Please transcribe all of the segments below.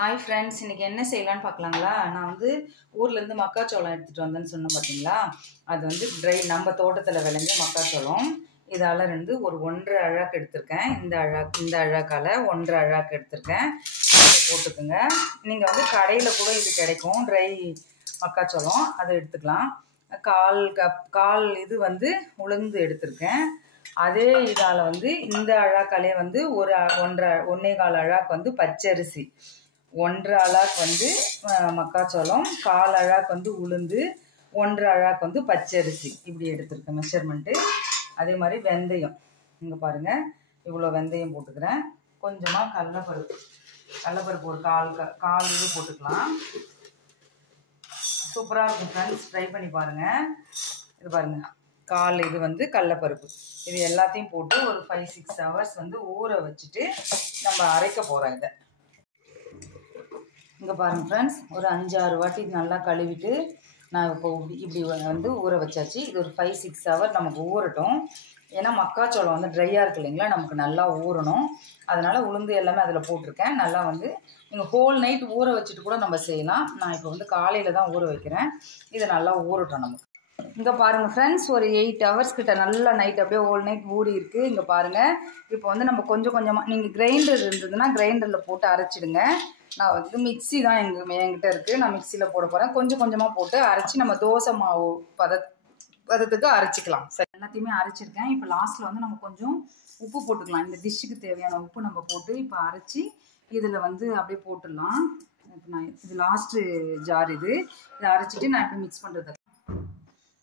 Hi friends, இன்றைக்கி என்ன செய்யலான்னு பார்க்கலாங்களா? நான் வந்து ஊர்லேருந்து மக்காச்சோளம் எடுத்துகிட்டு வந்தேன்னு சொன்னேன் பார்த்தீங்களா? அது வந்து நம்ம தோட்டத்தில் விளைஞ்ச மக்காச்சோளம். இதால் ஒரு 1.5 அழாக்கு எடுத்திருக்கேன். இந்த அழாக்கால் 1.5 அழாக்கு எடுத்திருக்கேன். போட்டுக்குங்க. நீங்கள் வந்து கடையில் கூட இது கிடைக்கும், ட்ரை மக்காச்சோளம், அதை எடுத்துக்கலாம். கால் இது வந்து உளுந்து எடுத்திருக்கேன். அதே இதால் இந்த அழாக்காலே 1.25 அழாக்கு பச்சரிசி, 1.5 அழாக்கு மக்காச்சோளம், 1/4 அழாக்கு உளுந்து, 1.5 அழாக்கு பச்சரிசி, இப்படி எடுத்திருக்கேன் மெஷர்மெண்ட்டு. அதே மாதிரி வெந்தயம், இங்கே பாருங்கள், இவ்வளோ வெந்தயம் போட்டுக்கிறேன். கொஞ்சமாக கடலைப்பருப்பு ஒரு கால் இது போட்டுக்கலாம். சூப்பராக இருக்கும் ஃப்ரெண்ட்ஸ், ட்ரை பண்ணி பாருங்கள். இது பாருங்கள், கால் இது கடலைப்பருப்பு, இது எல்லாத்தையும் போட்டு ஒரு 5-6 ஹவர்ஸ் ஊற வச்சுட்டு நம்ம அரைக்க போகிறோம். இதை இங்கே பாருங்கள் ஃப்ரெண்ட்ஸ், ஒரு 5-6 வாட்டி நல்லா கழுவிட்டு நான் இப்போ இப்படி ஊற வச்சாச்சு. இது ஒரு 5-6 ஹவர் நமக்கு ஊறட்டும். ஏன்னா மக்காச்சோளம் ட்ரையாக இருக்கு இல்லைங்களா, நமக்கு நல்லா ஊறணும். அதனால் உளுந்து எல்லாமே அதில் போட்டிருக்கேன். நல்லா நீங்கள் ஹோல் நைட் ஊற வச்சுட்டு கூட நம்ம செய்யலாம். நான் இப்போ காலையில் தான் ஊற வைக்கிறேன். இது நல்லா ஊறட்டும் நமக்கு. இங்கே பாருங்கள் ஃப்ரெண்ட்ஸ், ஒரு 8 ஹவர்ஸ் கிட்ட நல்லா நைட் அப்படியே ஹோல் நைட் ஊறி இருக்குது. இங்கே பாருங்கள், இப்போ நம்ம கொஞ்சம் கொஞ்சமாக, நீங்கள் கிரைண்டர் இருந்ததுன்னா கிரைண்டரில் போட்டு அரைச்சிடுங்க. நான் மிக்சி தான் என்கிட்ட இருக்குது. நான் மிக்சியில் போட போகிறேன். கொஞ்சம் கொஞ்சமாக போட்டு அரைச்சி நம்ம தோசை மாவு பதத்துக்கு அரைச்சிக்கலாம். சரி, எல்லாத்தையுமே அரைச்சிருக்கேன். இப்போ லாஸ்ட்டில் நம்ம கொஞ்சம் உப்பு போட்டுக்கலாம். இந்த டிஷ்ஷுக்கு தேவையான உப்பு நம்ம போட்டு இப்போ அரைச்சி இதில் அப்படியே போட்டுடலாம். இப்போ நான் இது லாஸ்ட்டு ஜார், இதை அரைச்சிட்டு நான் இப்போ மிக்ஸ் பண்ணுறது.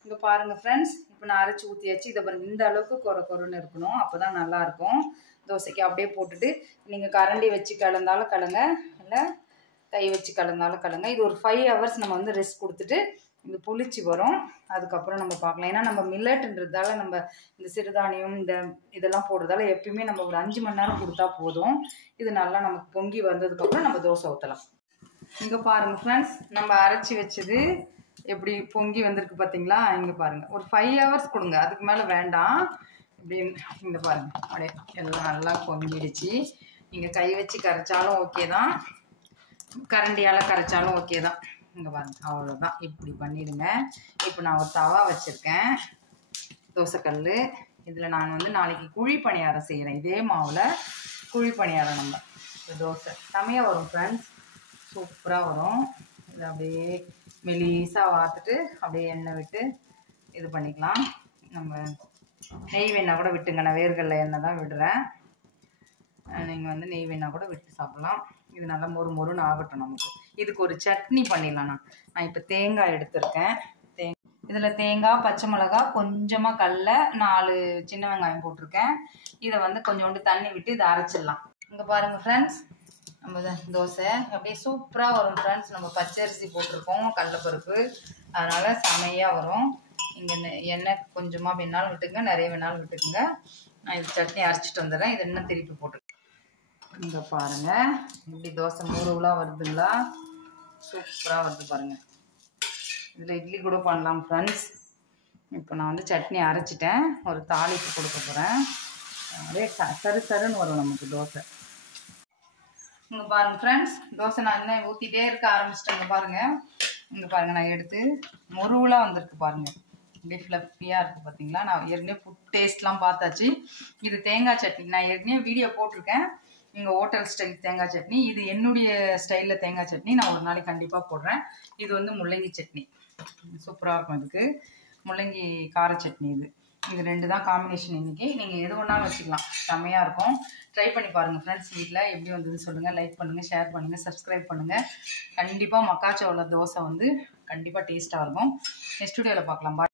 இங்கே பாருங்கள் ஃப்ரெண்ட்ஸ், இப்போ நான் அரைச்சி ஊற்றியாச்சு. இதை பாருங்கள், இந்த அளவுக்கு கொரன்னு இருக்கணும். அப்போ தான் நல்லாயிருக்கும் தோசைக்கு. அப்படியே போட்டுட்டு நீங்கள் கரண்டி வச்சு கலந்தாலும் கலங்க, இல்லை கை வச்சு கலந்தாலும் கலங்க. இது ஒரு 5 ஹவர்ஸ் நம்ம ரெஸ்ட் கொடுத்துட்டு இது புளிச்சு வரும். அதுக்கப்புறம் நம்ம பார்க்கலாம். ஏன்னா நம்ம மில்லட்டுன்றதால நம்ம இந்த சிறுதானியம் இதெல்லாம் போடுறதால எப்பயுமே நம்ம ஒரு 5 மணி நேரம் கொடுத்தா போதும். இது நல்லா நமக்கு பொங்கி வந்ததுக்கப்புறம் நம்ம தோசை ஊற்றலாம். இங்கே பாருங்கள் ஃப்ரெண்ட்ஸ், நம்ம அரைச்சி வச்சது எப்படி பொங்கி வந்திருக்கு பார்த்தீங்களா? இங்கே பாருங்கள், ஒரு 5 ஹவர்ஸ் கொடுங்க, அதுக்கு மேலே வேண்டாம். இப்படி இங்கே பாருங்கள், அப்படியே எல்லாம் நல்லா பொங்கிடுச்சு. நீங்கள் கை வச்சு கரைச்சாலும் ஓகே தான், கரண்டியால் கரைச்சாலும் ஓகே தான். இங்கே பாருங்கள், அவ்வளோதான். இப்படி பண்ணிடுங்க. இப்போ நான் ஒரு தவா வச்சுருக்கேன், தோசைக்கல். இதில் நான் நாளைக்கு குழி பணியாரம் செய்கிறேன். இதே மாவில் குழி பணியாரம் நம்ம தோசை செமையாக வரும் ஃப்ரெண்ட்ஸ், சூப்பராக வரும். இதை அப்படியே மெலிசாக வார்த்துட்டு அப்படியே எண்ணெய் விட்டு இது பண்ணிக்கலாம். நம்ம நெய் வேணால் கூட விட்டுங்க, நான் வேர்கடலை எண்ணெய் தான் விடுறேன். நீங்கள் நெய் வேணால் கூட விட்டு சாப்பிட்லாம். இது நல்லா மொறுன்னு ஆகட்டும் நமக்கு. இதுக்கு ஒரு சட்னி பண்ணிடலாம். நான் இப்போ தேங்காய் எடுத்திருக்கேன். இதில் தேங்காய், பச்சை மிளகா, கொஞ்சமாக கடலை, 4 சின்ன வெங்காயம் போட்டிருக்கேன். இதை கொஞ்சோண்டு தண்ணி விட்டு இதை அரைச்சிடலாம். இங்கே பாருங்கள் ஃப்ரெண்ட்ஸ், நம்ம தோசை அப்படியே சூப்பராக வரும் ஃப்ரெண்ட்ஸ். நம்ம பச்சரிசி போட்டிருக்கோம், கடலைப்பருப்பு, அதனால் செமையாக வரும். இங்கே எண்ணெய் கொஞ்சமாக வேணாலும் விட்டுக்குங்க, நிறைய வேணாலும் விட்டுக்குங்க. நான் இது சட்னி அரைச்சிட்டு வந்துடுறேன். இது என்ன திருப்பி போட்டு இங்கே பாருங்கள், இப்படி தோசை மூறுவலாக வருதுங்களா? சூப்பராக வருது பாருங்கள். இதில் இட்லி கூட பண்ணலாம் ஃப்ரெண்ட்ஸ். இப்போ நான் சட்னி அரைச்சிட்டேன், ஒரு தாளிப்பு கொடுக்க போகிறேன். அப்படியே சருன்னு வரும் நமக்கு தோசை. இங்கே பாருங்கள் ஃப்ரெண்ட்ஸ், தோசை நான் என்ன ஊற்றிட்டே இருக்க ஆரம்பிச்சிட்டேங்க. பாருங்கள், இங்கே பாருங்கள், நான் எடுத்து மொறுவலாக வந்திருக்கு பாருங்கள், அப்படியே ஃப்ளஃபியாக இருக்குது பார்த்தீங்களா? நான் ஏற்கனவே ஃபுட் டேஸ்ட்லாம் பார்த்தாச்சு. இது தேங்காய் சட்னி, நான் ஏற்கனவே வீடியோ போட்டிருக்கேன். இங்கே ஹோட்டல் ஸ்டைல் தேங்காய் சட்னி, இது என்னுடைய ஸ்டைலில் தேங்காய் சட்னி. நான் ஒரு நாளைக்கு கண்டிப்பாக போடுறேன். இது முள்ளங்கி சட்னி, சூப்பராக இருக்கும். இதுக்கு முள்ளங்கி கார சட்னி, இது 2 தான் காம்பினேஷன் இன்றைக்கி. நீங்கள் எது ஒன்றாலும் வச்சுக்கலாம், செம்மையாக இருக்கும். ட்ரை பண்ணி பாருங்கள் ஃப்ரெண்ட்ஸ். வீட்டில் எப்படி வந்ததுன்னு சொல்லுங்கள். லைக் பண்ணுங்கள், ஷேர் பண்ணுங்கள், சப்ஸ்கிரைப் பண்ணுங்கள். கண்டிப்பாக மக்காச்சோள தோசை கண்டிப்பாக டேஸ்ட்டாக இருக்கும். நெக்ஸ்ட் வீடியோவில் பார்க்கலாம். பாய்.